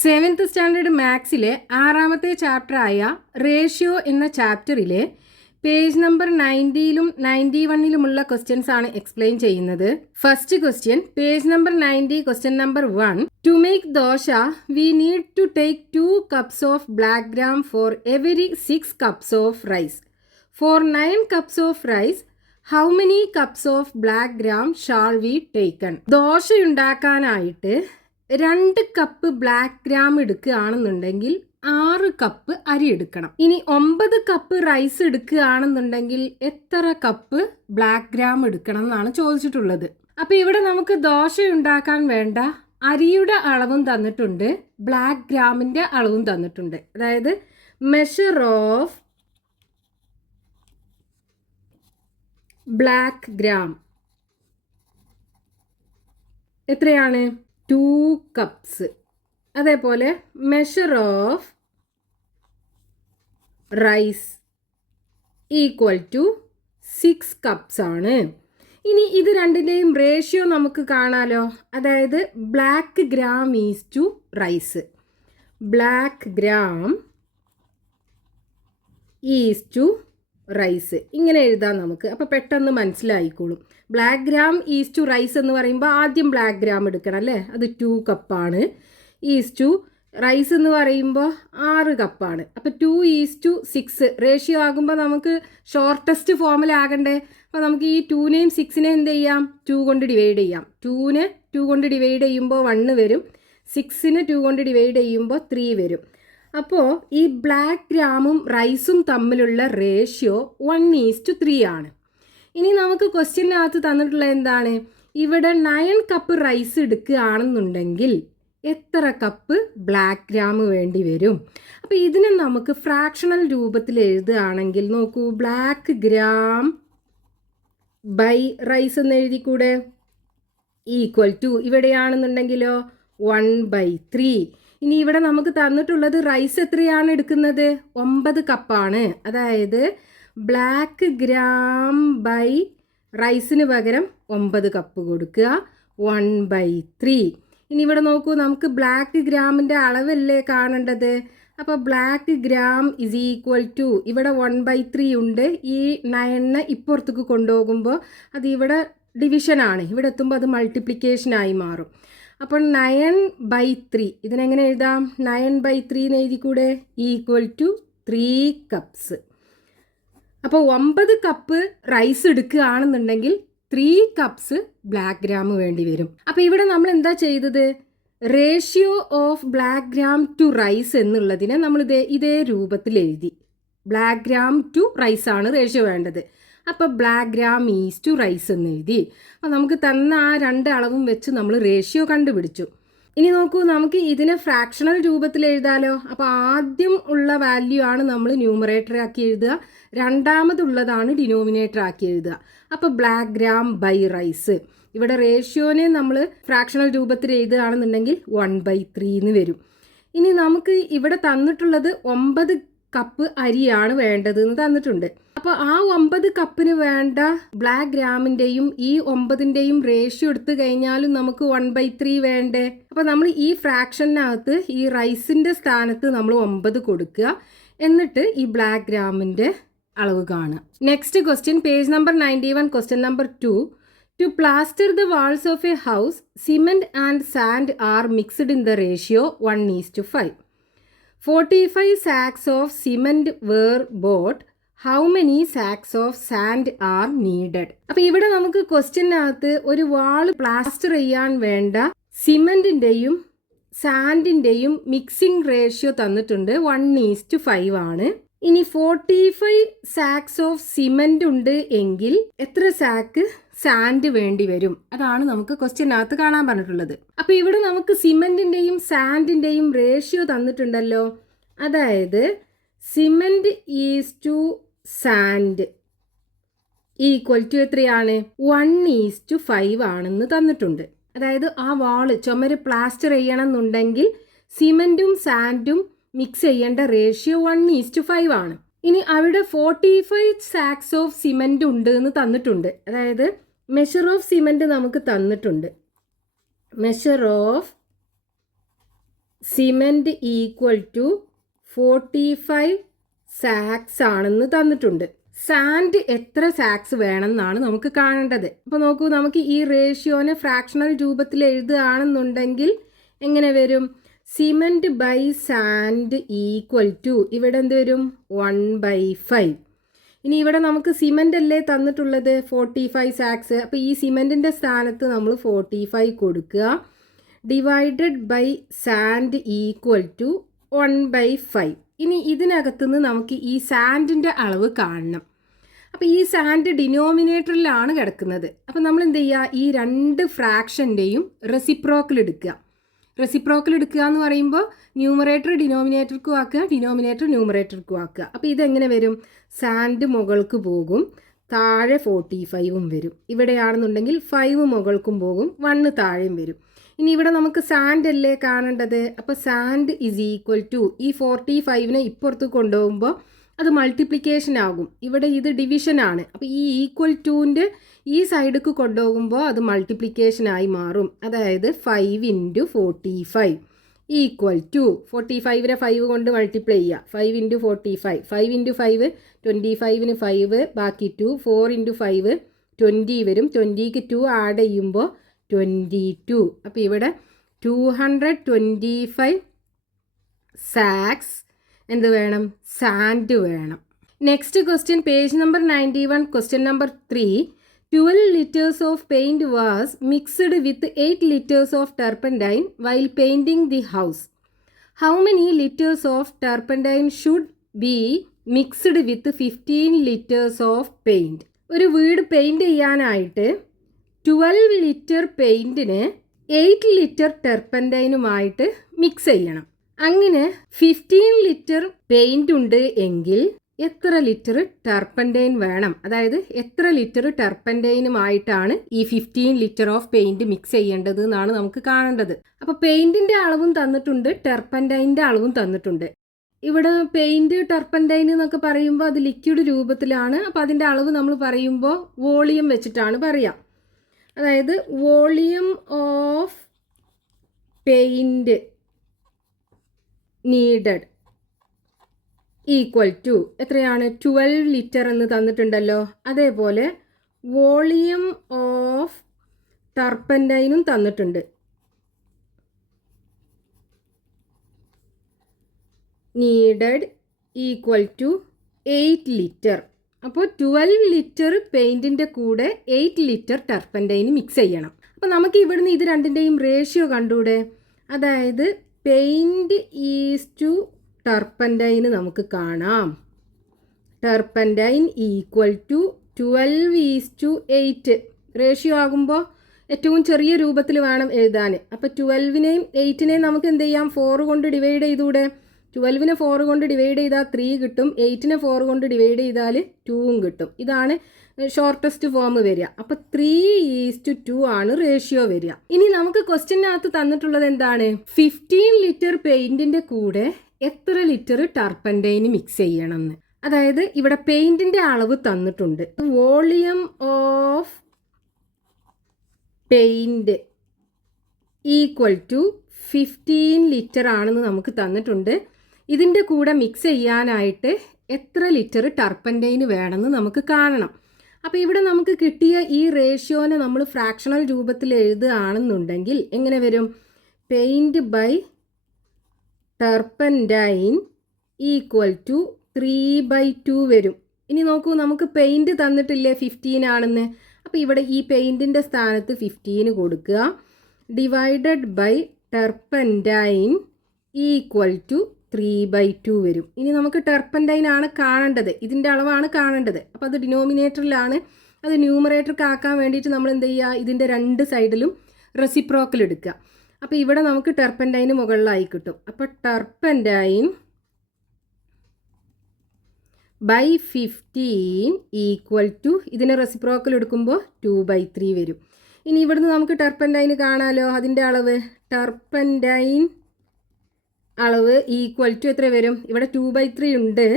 Seventh standard മാത്സിലെ 6ാമത്തെ ചാപ്റ്ററായ റേഷ്യോ എന്ന ചാപ്റ്ററിലെ പേജ് നമ്പർ 90ലും 91ലുമുള്ള ക്വസ്റ്റ്യൻസ് ആണ് എക്സ്പ്ലെയിൻ ചെയ്യുന്നത്. First question, page number 90, question number 1. To make dosa we need to take 2 cups of black gram for every 6 cups of rice. For 9 cups of rice how many cups of black gram shall we taken? ദോശയുണ്ടാക്കാനായിട്ട് 2 cup black gram എടുക്കുകയാണെന്നുണ്ടെങ്കിൽ 6 cup അരി എടുക്കണം. ഇനി 9 cup rice എടുക്കുകയാണെന്നുണ്ടെങ്കിൽ എത്ര cup black gram എടുക്കണം എന്നാണ് ചോദിച്ചിട്ടുള്ളത്. അപ്പൊ ഇവിടെ നമുക്ക് ദോശ ഉണ്ടാക്കാൻ വേണ്ട അരിയുടെ അളവും തന്നിട്ടുണ്ട്, ബ്ലാക്ക് ഗ്രാമിന്റെ അളവും തന്നിട്ടുണ്ട്. അതായത് മെഷർ ഓഫ് ബ്ലാക്ക് ഗ്രാം എത്രയാണ്? 2 കപ്സ്. അതേപോലെ measure of rice equal to 6 cups ആണ്. ഇനി ഇത് രണ്ടിൻ്റെയും റേഷ്യോ നമുക്ക് കാണാലോ. അതായത് black gram is to rice. Black gram is to rice ഇങ്ങനെ എഴുതാം നമുക്ക്. അപ്പോൾ പെട്ടെന്ന് മനസ്സിലായിക്കോളും. Black gram is to rice എന്ന് പറയുമ്പോൾ ആദ്യം ബ്ലാക്ക് ഗ്രാം എടുക്കണം അല്ലേ, അത് 2 കപ്പാണ്. ഈസ് ടു റൈസ് എന്ന് പറയുമ്പോൾ 6 കപ്പാണ്. അപ്പോൾ 2:6 റേഷ്യോ ആകുമ്പോൾ നമുക്ക് ഷോർട്ടസ്റ്റ് ഫോമിലാകണ്ടേ. അപ്പോൾ നമുക്ക് ഈ 2നെയും 6നെയും എന്ത് ചെയ്യാം? 2 കൊണ്ട് ഡിവൈഡ് ചെയ്യാം. 2നെ 2 കൊണ്ട് ഡിവൈഡ് ചെയ്യുമ്പോൾ 1 വരും, 6നെ 2 കൊണ്ട് ഡിവൈഡ് ചെയ്യുമ്പോൾ 3 വരും. അപ്പോൾ ഈ ബ്ലാക്ക് ഗ്രാമും റൈസും തമ്മിലുള്ള റേഷ്യോ 1:3 ആണ്. ഇനി നമുക്ക് ക്വസ്റ്റ്യനകത്ത് തന്നിട്ടുള്ള എന്താണ്? ഇവിടെ 9 കപ്പ് റൈസ് എടുക്കുകയാണെന്നുണ്ടെങ്കിൽ എത്ര കപ്പ് ബ്ലാക്ക് ഗ്രാം വേണ്ടി വരും? അപ്പോൾ ഇതിനെ നമുക്ക് ഫ്രാക്ഷണൽ രൂപത്തിൽ എഴുതുകയാണെങ്കിൽ നോക്കൂ, ബ്ലാക്ക് ഗ്രാം ബൈ റൈസ് എന്ന് എഴുതിക്കൂടെ? Equal to ഇവിടെയാണെന്നുണ്ടെങ്കിലോ 1/3. ഇനി ഇവിടെ നമുക്ക് തന്നിട്ടുള്ളത് റൈസ് എത്രയാണ് എടുക്കുന്നത്? 9 കപ്പാണ്. അതായത് ബ്ലാക്ക് ഗ്രാം ബൈ റൈസിന് പകരം 9 കപ്പ് കൊടുക്കുക, 1/3. ഇനി ഇവിടെ നോക്കൂ, നമുക്ക് ബ്ലാക്ക് ഗ്രാമിൻ്റെ അളവല്ലേ കാണേണ്ടത്. അപ്പോൾ black gram is equal to ഇവിടെ 1/3 ഉണ്ട്. ഈ 9നെ ഇപ്പുറത്തേക്ക് കൊണ്ടുപോകുമ്പോൾ അത് ഇവിടെ ഡിവിഷനാണ്, ഇവിടെ എത്തുമ്പോൾ അത് മൾട്ടിപ്ലിക്കേഷനായി മാറും. അപ്പോൾ 9/3 ഇതിനെങ്ങനെ എഴുതാം? 9/3 എന്ന് എഴുതിക്കൂടെ? Equal to 3 cups. അപ്പോൾ 9 കപ്പ് റൈസ് എടുക്കുകയാണെന്നുണ്ടെങ്കിൽ 3 കപ്സ് ബ്ലാക്ക് ഗ്രാം വേണ്ടി വരും. അപ്പോൾ ഇവിടെ നമ്മൾ എന്താ ചെയ്തത്? Ratio of black gram to rice എന്നുള്ളതിനെ നമ്മൾ ഇതേ രൂപത്തിൽ എഴുതി. ബ്ലാക്ക് ഗ്രാം ടു റൈസ് ആണ് റേഷ്യോ വേണ്ടത്. അപ്പോൾ black gram is to rice എന്ന് എഴുതി. അപ്പോൾ നമുക്ക് തന്ന ആ 2 അളവും വെച്ച് നമ്മൾ റേഷ്യോ കണ്ടുപിടിച്ചു. ഇനി നോക്കൂ, നമുക്ക് ഇതിനെ ഫ്രാക്ഷണൽ രൂപത്തിൽ എഴുതാലോ. അപ്പോൾ ആദ്യം ഉള്ള വാല്യൂ ആണ് നമ്മൾ ന്യൂമറേറ്റർ ആക്കി എഴുതുക, രണ്ടാമതുള്ളതാണ് ഡിനോമിനേറ്റർ ആക്കി എഴുതുക. അപ്പോൾ ബ്ലാക്ക് ഗ്രാം ബൈ റൈസ്, ഇവിടെ റേഷ്യോനെ നമ്മൾ ഫ്രാക്ഷണൽ രൂപത്തിൽ എഴുതുകയാണെന്നുണ്ടെങ്കിൽ 1/3 എന്ന് വരും. ഇനി നമുക്ക് ഇവിടെ തന്നിട്ടുള്ളത് 9 കപ്പ് അരിയാണ് വേണ്ടത് എന്ന് തന്നിട്ടുണ്ട്. അപ്പോൾ ആ 9 കപ്പിന് വേണ്ട ബ്ലാക്ക് ഗ്രാമിൻ്റെയും ഈ 9ൻ്റെയും റേഷ്യോ എടുത്തു കഴിഞ്ഞാലും നമുക്ക് 1/3 വേണ്ടേ. അപ്പോൾ നമ്മൾ ഈ ഫ്രാക്ഷനകത്ത് ഈ റൈസിൻ്റെ സ്ഥാനത്ത് നമ്മൾ 9 കൊടുക്കുക, എന്നിട്ട് ഈ ബ്ലാക്ക് ഗ്രാമിൻ്റെ അളവ് കാണുക. Next question, page number 91, question number 2. To plaster the walls of a house cement and sand are mixed in the ratio 1:5. 45 sacks of cement were bought. How many sacks of sand are needed? അപ്പോൾ ഇവിടെ നമുക്ക് ക്വസ്റ്റ്യനകത്ത് ഒരു വാൾ plaster ചെയ്യാൻ വേണ്ട സിമെൻറ്റിൻ്റെയും സാൻഡിൻ്റെയും mixing ratio തന്നിട്ടുണ്ട്, 1:5 ആണ്. ഇനി 45 സാക്സ് of cement ഉണ്ട് എങ്കിൽ എത്ര സാക്ക് സാൻഡ് വേണ്ടി വരും? അതാണ് നമുക്ക് ക്വസ്റ്റ്യനകത്ത് കാണാൻ പറഞ്ഞിട്ടുള്ളത്. അപ്പോൾ ഇവിടെ നമുക്ക് സിമെൻറ്റിൻ്റെയും സാൻഡിൻ്റെയും റേഷ്യോ തന്നിട്ടുണ്ടല്ലോ. അതായത് cement is to sand equal to എത്രയാണ്? 1:5 ആണെന്ന് തന്നിട്ടുണ്ട്. അതായത് ആ വാള് ചുമര് പ്ലാസ്റ്റർ ചെയ്യണം എന്നുണ്ടെങ്കിൽ സിമെൻറ്റും സാൻഡും മിക്സ് ചെയ്യേണ്ട റേഷ്യോ 1:5 ആണ്. ഇനി അവിടെ 45 സാക്സ് ഓഫ് സിമെൻറ്റ് ഉണ്ട് എന്ന് തന്നിട്ടുണ്ട്. അതായത് മെഷർ ഓഫ് സിമെൻറ്റ് നമുക്ക് തന്നിട്ടുണ്ട്. Measure of cement equal to 45 sacks ആണെന്ന് തന്നിട്ടുണ്ട്. സാൻഡ് എത്ര സാക്സ് വേണമെന്നാണ് നമുക്ക് കാണേണ്ടത്. അപ്പോൾ നോക്കൂ, നമുക്ക് ഈ റേഷ്യോനെ ഫ്രാക്ഷണൽ രൂപത്തിൽ എഴുതുകയാണെന്നുണ്ടെങ്കിൽ എങ്ങനെ വരും? Cement by sand equal to ഇവിടെ എന്ത് വരും? 1/5. ഇനി ഇവിടെ നമുക്ക് സിമെൻ്റ് അല്ലേ തന്നിട്ടുള്ളത് 45 സാക്സ്. അപ്പോൾ ഈ സിമെൻറ്റിൻ്റെ സ്ഥാനത്ത് നമ്മൾ 45 കൊടുക്കുക. Divided by sand equal to 1/5. ഇനി ഇതിനകത്തുനിന്ന് നമുക്ക് ഈ സാൻഡിൻ്റെ അളവ് കാണണം. അപ്പോൾ ഈ സാൻഡ് ഡിനോമിനേറ്ററിലാണ് കിടക്കുന്നത്. അപ്പോൾ നമ്മൾ എന്ത് ചെയ്യുക? ഈ രണ്ട് ഫ്രാക്ഷൻ്റെയും റെസിപ്രോക്കൽ എടുക്കുക. റെസിപ്രോക്കൽ എടുക്കുക എന്ന് പറയുമ്പോൾ ന്യൂമറേറ്റർ ഡിനോമിനേറ്റർക്കും ആക്കുക, ഡിനോമിനേറ്റർ ന്യൂമറേറ്റർക്കും ആക്കുക. അപ്പോൾ ഇതെങ്ങനെ വരും? സാൻഡ് മുകൾക്ക് പോകും, താഴെ 45ഉം വരും. ഇവിടെയാണെന്നുണ്ടെങ്കിൽ 5 മുകൾക്കും പോകും, 1 താഴെയും വരും. ഇനി ഇവിടെ നമുക്ക് സാൻഡ് അല്ലേ കാണേണ്ടത്. അപ്പോൾ സാൻഡ് ഈസ് ഈക്വൽ ടു ഈ 45നെ ഇപ്പുറത്ത് കൊണ്ടുപോകുമ്പോൾ അത് മൾട്ടിപ്ലിക്കേഷൻ ആകും. ഇവിടെ ഇത് ഡിവിഷനാണ്. അപ്പോൾ ഈ ഈക്വൽ ടുവിൻ്റെ ഈ സൈഡിലേക്ക് കൊണ്ടുപോകുമ്പോൾ അത് മൾട്ടിപ്ലിക്കേഷനായി മാറും. അതായത് 5 × 45 ഈക്വൽ ടു 45നെ 5 കൊണ്ട് മൾട്ടിപ്ലൈ ചെയ്യുക. 5 × 45 5 × 5 25ന് 5 ബാക്കി 2 4 × 5 20 വരും. 20ക്ക് 2 ആഡ് ചെയ്യുമ്പോൾ 22. അപ്പോൾ ഇവിടെ 225 സാക്സ് എന്ത് വേണം? സാൻഡ് വേണം. Next question, page number 91, question number 3. 12 liters of paint was mixed with 8 liters of turpentine while painting the house. How many liters of turpentine should be mixed with 15 liters of paint? ഒരു വീട് paint ചെയ്യാനായിട്ട് 12 litre പെയിൻറ്റിന് 8 litre ടെർപ്പൻറ്റൈനുമായിട്ട് mix ചെയ്യണം. അങ്ങനെ 15 litre paint ഉണ്ട് എങ്കിൽ എത്ര litre ടെർപ്പൻറ്റൈൻ വേണം? അതായത് എത്ര ലിറ്റർ ടെർപ്പൻറ്റൈനുമായിട്ടാണ് ഈ 15 ലിറ്റർ ഓഫ് പെയിൻറ് മിക്സ് ചെയ്യേണ്ടത് എന്നാണ് നമുക്ക് കാണേണ്ടത്. അപ്പോൾ പെയിൻറ്റിൻ്റെ അളവും തന്നിട്ടുണ്ട്, ടെർപ്പൻറ്റൈൻ്റെ അളവും തന്നിട്ടുണ്ട്. ഇവിടെ പെയിൻറ് ടെർപ്പൻറ്റൈൻ എന്നൊക്കെ പറയുമ്പോൾ അത് ലിക്വിഡ് രൂപത്തിലാണ്. അപ്പോൾ അതിൻ്റെ അളവ് നമ്മൾ പറയുമ്പോൾ വോളിയം വെച്ചിട്ടാണ് പറയാം. അതായത് volume of paint needed equal to എത്രയാണ്? 12 ലിറ്റർ എന്ന് തന്നിട്ടുണ്ടല്ലോ. അതേപോലെ വോളിയം ഓഫ് ടർപ്പൻറ്റൈനും തന്നിട്ടുണ്ട്. Needed equal to 8 litre. അപ്പോൾ 12 ലിറ്റർ പെയിൻറ്റിൻ്റെ കൂടെ 8 ലിറ്റർ ടർപ്പൻറ്റൈന് മിക്സ് ചെയ്യണം. അപ്പോൾ നമുക്ക് ഇവിടുന്ന് ഇത് രണ്ടിൻ്റെയും റേഷ്യോ കണ്ടൂടെ? അതായത് പെയിൻറ്റ് ഈസ് ടു ടർപ്പൻറ്റൈന് നമുക്ക് കാണാം. ടർപ്പൻറ്റൈൻ ഈക്വൽ ടു 12:8 റേഷ്യോ ആകുമ്പോൾ ഏറ്റവും ചെറിയ രൂപത്തിൽ വേണം എഴുതാൻ. അപ്പോൾ 12നെയും 8നെയും നമുക്ക് എന്ത് ചെയ്യാം? 4 കൊണ്ട് ഡിവൈഡ് ചെയ്തൂടെ? 12നെ 4 കൊണ്ട് ഡിവൈഡ് ചെയ്താൽ 3 കിട്ടും, 8നെ 4 കൊണ്ട് ഡിവൈഡ് ചെയ്താൽ 2ഉം കിട്ടും. ഇതാണ് ഷോർട്ടസ്റ്റ് ഫോം വരിക. അപ്പോൾ 3:2 ആണ് റേഷ്യോ വരിക. ഇനി നമുക്ക് ക്വസ്റ്റ്യനകത്ത് തന്നിട്ടുള്ളത് എന്താണ്? 15 ലിറ്റർ പെയിൻറ്റിൻ്റെ കൂടെ എത്ര ലിറ്റർ ടർപ്പൻറ്റൈന് മിക്സ് ചെയ്യണം എന്ന്. അതായത് ഇവിടെ പെയിൻറ്റിൻ്റെ അളവ് തന്നിട്ടുണ്ട്. Volume of paint equal to 15 litre ആണെന്ന് നമുക്ക് തന്നിട്ടുണ്ട്. ഇതിൻ്റെ കൂടെ മിക്സ് ചെയ്യാനായിട്ട് എത്ര ലിറ്റർ ടർപ്പൻറ്റൈന് വേണമെന്ന് നമുക്ക് കാണണം. അപ്പോൾ ഇവിടെ നമുക്ക് കിട്ടിയ ഈ റേഷ്യോനെ നമ്മൾ ഫ്രാക്ഷണൽ രൂപത്തിൽ എഴുതുകയാണെന്നുണ്ടെങ്കിൽ എങ്ങനെ വരും? Paint by turpentine equal to 3/2 വരും. ഇനി നോക്കൂ, നമുക്ക് പെയിൻറ്റ് തന്നിട്ടില്ലേ 15 ആണെന്ന്. അപ്പോൾ ഇവിടെ ഈ പെയിൻറ്റിൻ്റെ സ്ഥാനത്ത് 15 കൊടുക്കുക. Divided by turpentine equal to 3/2 വരും. ഇനി നമുക്ക് ടെർപ്പൻറ്റൈൻ ആണ് കാണേണ്ടത്, ഇതിൻ്റെ അളവാണ് കാണേണ്ടത്. അപ്പോൾ അത് ഡിനോമിനേറ്ററിലാണ്. അത് ന്യൂമറേറ്റർക്ക് ആക്കാൻ വേണ്ടിയിട്ട് നമ്മൾ എന്ത് ചെയ്യുക? ഇതിൻ്റെ രണ്ട് സൈഡിലും റെസിപ്രോക്കൽ എടുക്കുക. അപ്പോൾ ഇവിടെ നമുക്ക് ടെർപ്പൻറ്റൈന് മുകളിലായി കിട്ടും. അപ്പോൾ ടെർപ്പൻറ്റൈൻ ബൈ 15 ഈക്വൽ ടു ഇതിനെ റെസിപ്രോക്കൽ എടുക്കുമ്പോൾ 2/3 വരും. ഇനി ഇവിടുന്ന് നമുക്ക് ടെർപ്പൻറ്റൈന് കാണാമല്ലോ. അതിൻ്റെ അളവ് ടെർപ്പൻറ്റൈൻ അളവ് ഈക്വൽ ടു എത്ര വരും? ഇവിടെ 2/3 ഉണ്ട്.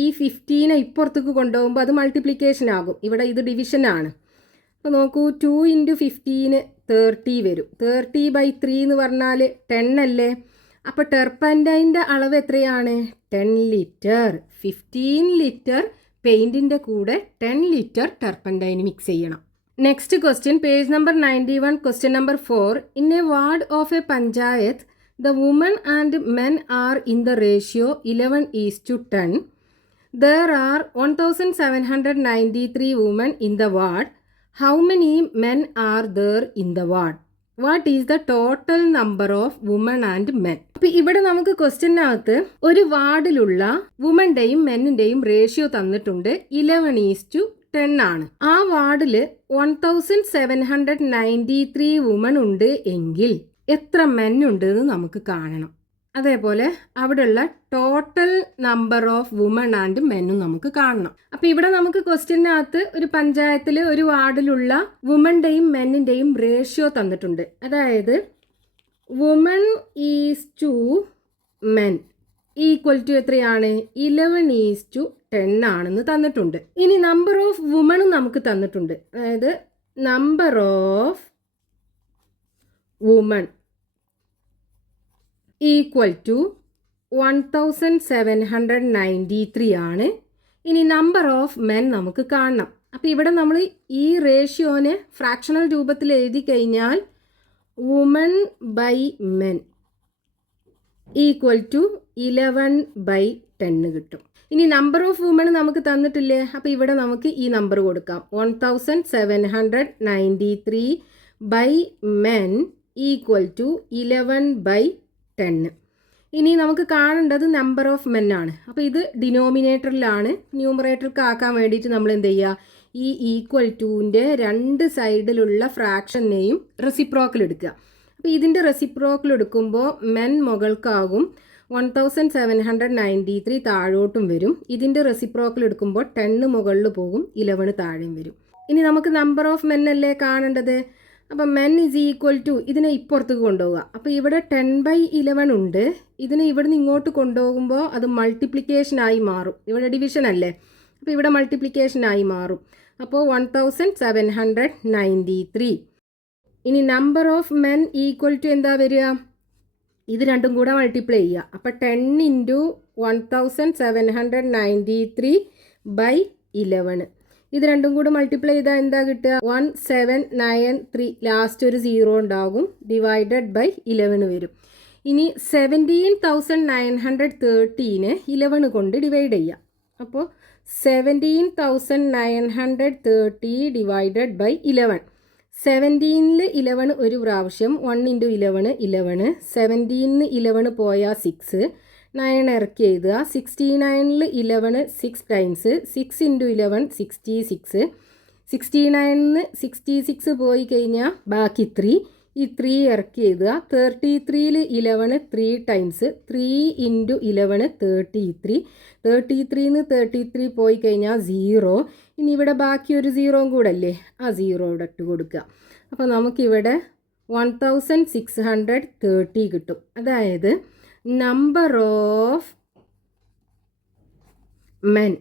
ഈ 15നെ ഇപ്പുറത്തേക്ക് കൊണ്ടുപോകുമ്പോൾ അത് മൾട്ടിപ്ലിക്കേഷൻ ആകും. ഇവിടെ ഇത് ഡിവിഷനാണ്. അപ്പോൾ നോക്കൂ, 2 × 15 30 വരും. 30/3 എന്ന് പറഞ്ഞാൽ 10 അല്ലേ. അപ്പോൾ ടെർപ്പൻറ്റൈൻ്റെ അളവ് എത്രയാണ്? 10 ലിറ്റർ. 15 ലിറ്റർ പെയിൻറ്റിൻ്റെ കൂടെ 10 ലിറ്റർ ടെർപ്പൻറ്റൈൻ മിക്സ് ചെയ്യണം. Next question, page number 91, question number 4. In A ward of A panchayat the women and men are in the ratio 11:10. There are 1793 women in the ward. How many men are there in the ward? What is the total number of women and men? അപ്പോൾ ഇവിടെ നമുക്ക് ക്വസ്റ്റ്യനകത്ത് ഒരു വാർഡിലുള്ള വുമൻ്റെയും മെന്നിൻ്റെയും ratio തന്നിട്ടുണ്ട്. 11:10 ആണ്. ആ വാർഡിൽ 1793 woman ഉണ്ട് എങ്കിൽ എത്ര മെന്നുണ്ട് എന്ന് നമുക്ക് കാണണം. അതേപോലെ അവിടെയുള്ള total number of woman and മെന്നും നമുക്ക് കാണണം. അപ്പോൾ ഇവിടെ നമുക്ക് ക്വസ്റ്റ്യനകത്ത് ഒരു പഞ്ചായത്തിൽ ഒരു വാർഡിലുള്ള വുമൻ്റെയും മെന്നിൻ്റെയും റേഷ്യോ തന്നിട്ടുണ്ട്. അതായത് woman is to men equal to എത്രയാണ്? 11:10 ആണെന്ന് തന്നിട്ടുണ്ട്. ഇനി നമ്പർ ഓഫ് വുമണും നമുക്ക് തന്നിട്ടുണ്ട്. അതായത് number of woman equal to 1793 ആണ്. ഇനി നമ്പർ ഓഫ് മെൻ നമുക്ക് കാണണം. അപ്പോൾ ഇവിടെ നമ്മൾ ഈ റേഷ്യോനെ ഫ്രാക്ഷണൽ രൂപത്തിൽ എഴുതി കഴിഞ്ഞാൽ woman by men equal to 11/10 കിട്ടും. ഇനി നമ്പർ ഓഫ് വുമൺ നമുക്ക് തന്നിട്ടില്ലേ? അപ്പോൾ ഇവിടെ നമുക്ക് ഈ നമ്പർ കൊടുക്കാം. 1793 ബൈ മെൻ ഈക്വൽ ടു 11/10. ഇനി നമുക്ക് കാണേണ്ടത് നമ്പർ ഓഫ് മെൻ ആണ്. അപ്പോൾ ഇത് ഡിനോമിനേറ്ററിലാണ്. ന്യൂമറേറ്റർക്ക് ആക്കാൻ വേണ്ടിയിട്ട് നമ്മൾ എന്ത് ചെയ്യുക? ഈ ഈക്വൽ ടുവിൻ്റെ രണ്ട് സൈഡിലുള്ള ഫ്രാക്ഷനെയും റെസിപ്രോക്കൽ എടുക്കുക. അപ്പോൾ ഇതിൻ്റെ റെസിപ്രോക്കൽ എടുക്കുമ്പോൾ മെൻ മുകൾക്കാകും, 1793 താഴോട്ടും വരും. ഇതിൻ്റെ റെസിപ്രോക്കൽ എടുക്കുമ്പോൾ 10 മുകളിൽ പോകും, 11 താഴെയും വരും. ഇനി നമുക്ക് നമ്പർ ഓഫ് മെൻ അല്ലേ കാണേണ്ടത്? അപ്പം മെൻ ഇസ് ഈക്വൽ ടു ഇതിനെ ഇപ്പുറത്തേക്ക് കൊണ്ടുപോകുക. അപ്പോൾ ഇവിടെ 10/11 ഉണ്ട്. ഇതിനെ ഇവിടുന്ന് ഇങ്ങോട്ട് കൊണ്ടുപോകുമ്പോൾ അത് മൾട്ടിപ്ലിക്കേഷനായി മാറും. ഇവിടെ ഡിവിഷൻ അല്ലേ, അപ്പോൾ ഇവിടെ മൾട്ടിപ്ലിക്കേഷനായി മാറും. അപ്പോൾ 1793. ഇനി number of men equal to എന്താ വരിക? ഇത് രണ്ടും കൂടെ മൾട്ടിപ്ലൈ ചെയ്യുക. അപ്പോൾ 10 × 1793/11. ഇത് രണ്ടും കൂടെ മൾട്ടിപ്ലൈ ചെയ്താൽ എന്താ കിട്ടുക? 1793. ലാസ്റ്റ് ഒരു 0 ഉണ്ടാകും, ഡിവൈഡഡ് ബൈ 11 വരും. ഇനി 17,913 11 കൊണ്ട് ഡിവൈഡ് ചെയ്യാം. അപ്പോൾ 17,930 ഡിവൈഡഡ് ബൈ 11. 17ൽ 11 ഒരു പ്രാവശ്യം, 1 × 11 11. 17ന് 11 പോയാൽ 6, 9 ഇറക്കി എഴുതുക. 69ൽ 11 6 ടൈംസ്, 6 × 11 66. 69ന് 66 പോയി കഴിഞ്ഞാൽ ബാക്കി 3, ഈ 3 ഇറക്കി എഴുതുക. 33ൽ 11 3 ടൈംസ്, 3 × 11 33. 33ന്ന് 33 പോയി കഴിഞ്ഞാൽ 0. ഇനി ഇവിടെ ബാക്കി ഒരു 0 കൂടെ അല്ലേ, ആ 0 ഇവിടെ ഇട്ട് കൊടുക്കുക. അപ്പോൾ നമുക്കിവിടെ 1630 കിട്ടും. അതായത് number of men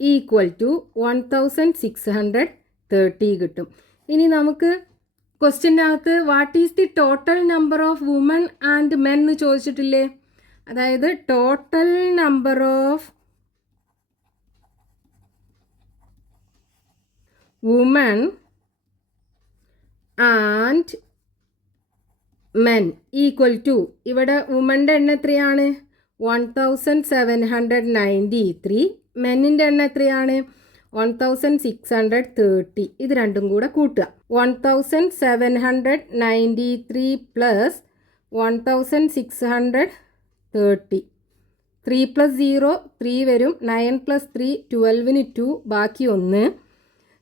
equal to 1630 കിട്ടും. ഇനി നമുക്ക് ക്വസ്റ്റ്യനകത്ത് what is the total number of woman and men എന്ന് ചോദിച്ചിട്ടില്ലേ? അതായത് total number of woman and men equal to, ഇവിടെ വുമൻ്റെ എണ്ണം എത്രയാണ്? 1793. മെന്നിൻ്റെ എണ്ണം എത്രയാണ്? 1630. ഇത് രണ്ടും കൂടെ കൂട്ടുക. 1793 പ്ലസ് 1630. 3 + 0 3 വരും. 9 + 3 12ന് 2, ബാക്കി 1.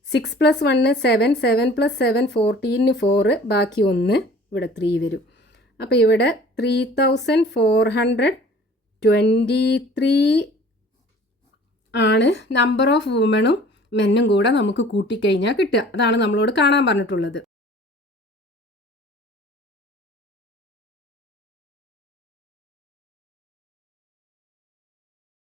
6 + 1 7, 7 + 7 14ന് 4, ബാക്കി 1, ഇവിടെ 3 വരും. അപ്പോൾ ഇവിടെ 3423 ആണ് നമ്പർ ഓഫ് വുമണും മെന്നും കൂടെ നമുക്ക് കൂട്ടിക്കഴിഞ്ഞാൽ കിട്ടുക. അതാണ് നമ്മളോട് കാണാൻ പറഞ്ഞിട്ടുള്ളത്.